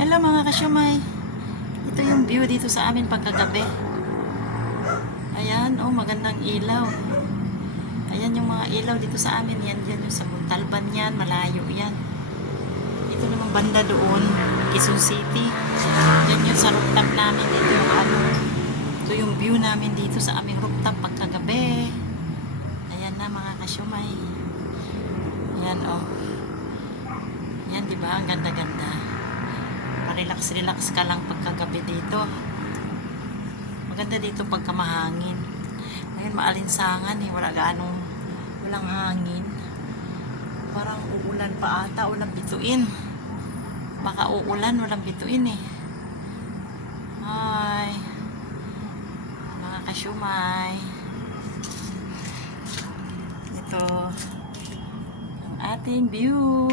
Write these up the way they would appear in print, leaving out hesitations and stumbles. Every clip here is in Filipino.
Hello mga kasyumay. Ito yung view dito sa amin pagkagabi. Ayan, oh magandang ilaw. Ayan yung mga ilaw dito sa amin. Yan yung sa Montalban yan, malayo yan. Ito namang banda doon, Quezon City. Yan yung sa rooftop namin. Ito yung ito yung view namin dito sa aming rooftop pagkagabi. Ayan na mga kasyumay. Ayan oh. Yan diba, ang ganda-ganda. Relax ka lang pagkagabi dito. Maganda dito pagka mahangin. Ngayon maalinsangan eh, walang hangin. Parang uulan pa ata, walang bituin. Baka uulan, walang bituin eh. Hi mga kasyumay. Ito ang ating view.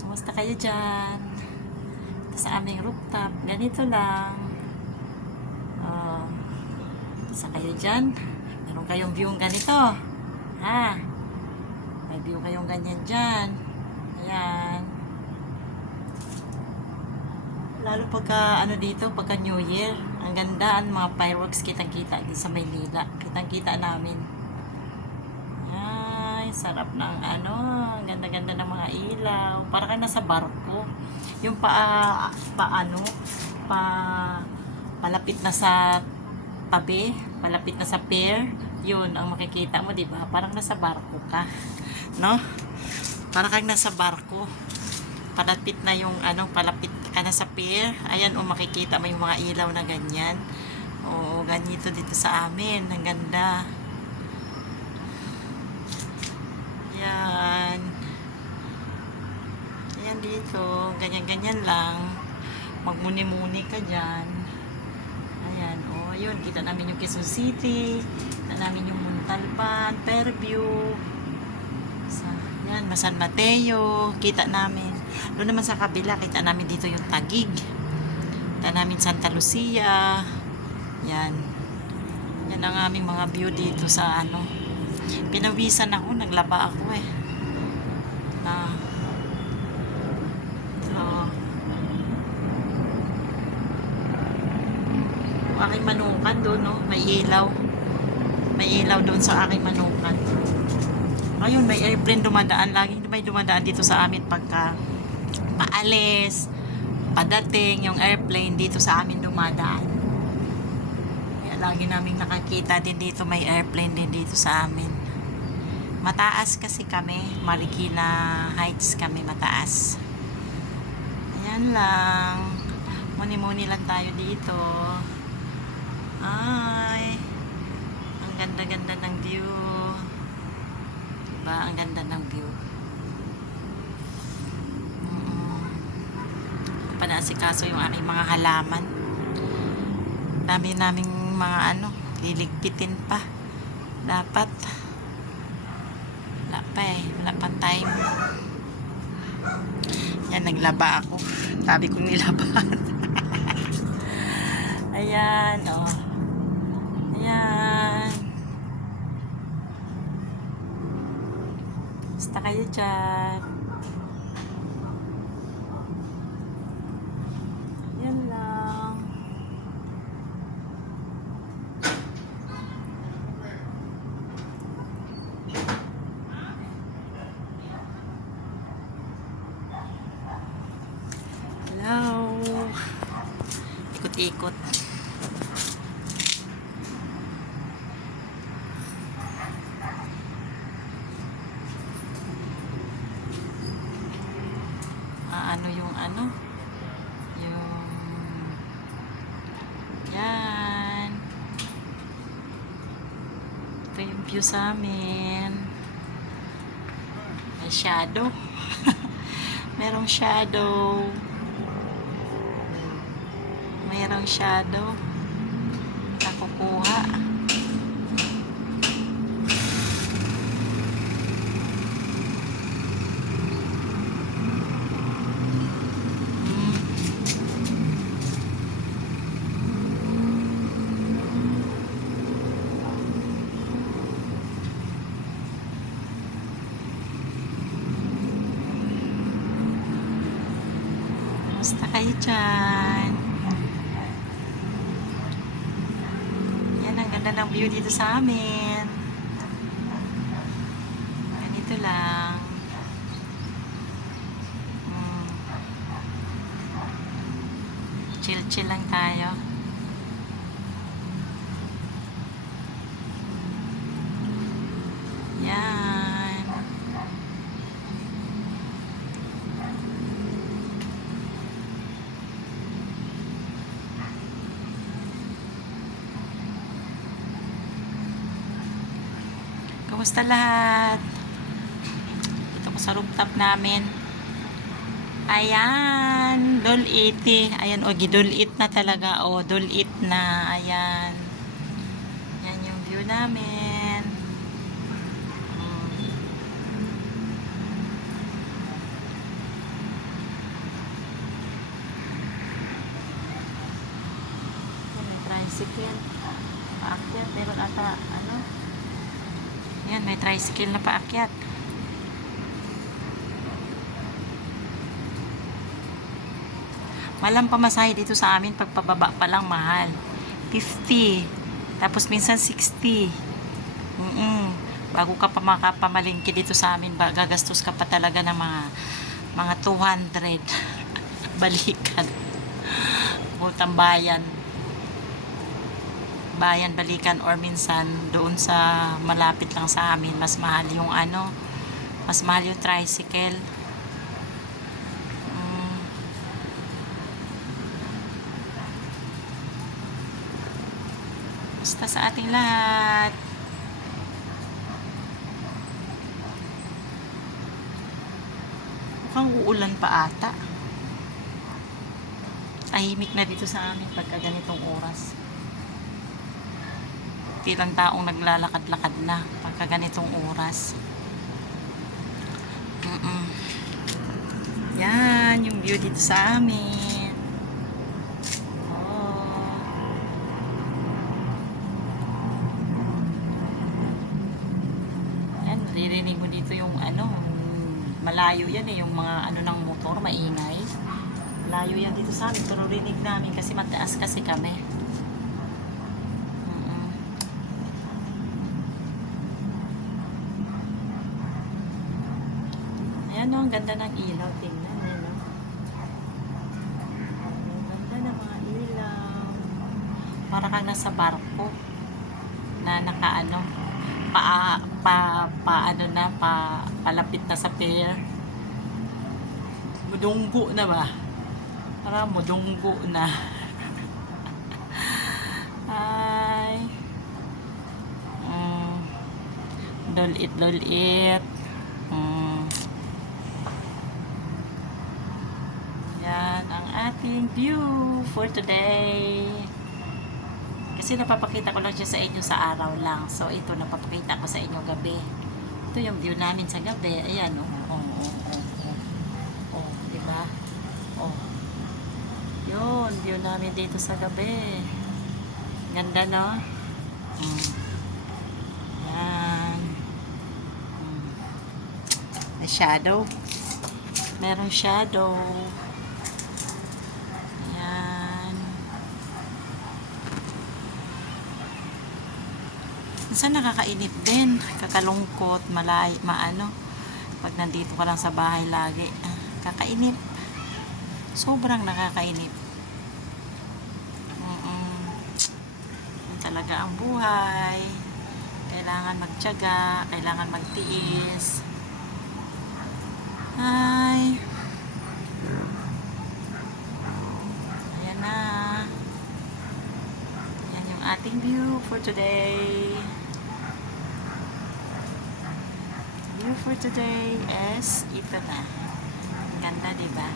Kumusta kayo dyan? Sa aming rooftop, ganito lang. Isa kayo dyan, meron kayong view ganito, ha? May view kayong ganyan dyan. Ayan. Lalo pagka dito, pagka New Year, ang ganda, ang mga fireworks kitang-kita din sa Maynila. Kitang-kita namin. Ay, sarap ng ang ganda-ganda ng mga ilaw. Para ka nasa barko. Yung palapit na sa tabi, palapit na sa pier, yun ang makikita mo, di ba? Parang nasa barko ka, no? Parang kang nasa barko. Palapit na yung palapit ka na sa pier. Ayan, makikita mo yung mga ilaw na ganyan. Oo, ganito dito sa amin. Ang ganda. Yan. Ayan dito. Ganyan-ganyan lang. Magmuni-muni ka dyan. Ayan. O, yun. Kita namin yung Quezon City. Kita namin yung Montalban. Fairview. Yan. San Mateo. Kita namin. Doon naman sa kabila. Kita namin dito yung Taguig. Kita namin Santa Lucia. Yan. Yan ang aming mga view dito sa Pinawisan ako. Naglaba ako eh. Aking manukan doon, no? May ilaw. May ilaw doon sa aking manukan. Ayun, may airplane dumadaan. Laging may dumadaan dito sa amin pagka paalis, padating, yung airplane dito sa amin dumadaan. Kaya lagi namin nakakita din dito, may airplane din dito sa amin. Mataas kasi kami. Marikina Heights kami, mataas. Ayan lang. Muni-muni lang tayo dito. Ay, ang ganda-ganda ng view. Diba? Ang ganda ng view. Panasikaso yung aking mga halaman. Dami naming mga liligpitin pa. Dapat. Wala pa eh. Wala pa time. Yan, naglaba ako. Sabi kong nilaban. Ayan, oh. Ayan. Basta kayo dyan. Yan lang. Hello. Ikot-ikot. Yung yan, ito yung view sa amin. May shadow. Merong shadow, nakukuha. Kamusta kayo dyan? Yan, ang ganda ng view dito sa amin. Ganito lang. Chill-chill lang tayo. Yan. Kamusta lahat? Dito ko sa rooftop namin. Ayan, dolit eh. Ayan, o, gidulit na talaga. O, dulit na. Ayan. Yan yung view namin. May tricycle. Paakyat. Meron ata, ano? Yan, may tricycle na paakyat. Walang pamasahe dito sa amin, pagpababa pa lang mahal. 50. Tapos minsan 60. Bago ka pa makapamalingki dito sa amin, gagastos ka pa talaga ng mga 200. Balikan. Utang bayan. Bayan, balikan, or minsan doon sa malapit lang sa amin, mas mahal yung ano, mas mahal yung tricycle. Basta sa ating lahat. Mukhang uulan pa ata. Tahimik na dito sa amin pagka ganitong oras. Ilang taong naglalakad-lakad na pagka ganitong oras. Yan yung view dito sa amin. Naririnig mo dito yung ano, malayo yan eh, yung mga ano ng motor, maingay. Malayo yan dito sa amin, pero rinig namin kasi mataas kasi kami. Ayan o, ang ganda ng ilaw, tingnan eh, no? Ang ganda ng mga ilaw. Para kang nasa barko na nakaano, palapit na sa pier. Mudunggo na ba? Parang mudunggo na. Ay. Dolit. Yan ang ating view for today. Kasi napapakita ko lang siya sa inyo sa araw lang. So, ito napapakita ko sa inyo gabi. Ito yung view namin sa gabi. Ayan, diba? Yun, view namin dito sa gabi. Ganda, no? Yan. May shadow. Merong shadow. Minsan nakakainip din, kakalungkot, maano, pag nandito ka lang sa bahay lagi, kakainip, sobrang nakakainip. Yun talaga ang buhay, kailangan magtiyaga, kailangan magtiis. Ay, ayan na, yan yung ating view for today. For today is ito na. Ganda, diba?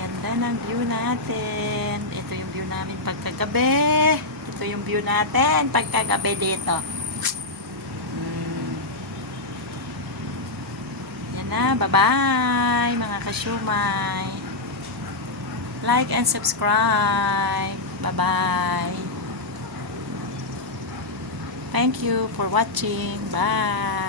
Ganda ng view natin. Ito yung view namin pagkagabi. Ito yung view natin pagkagabi dito. Yan na. Bye-bye mga kasyumay. Like and subscribe. Bye-bye. Thank you for watching. Bye.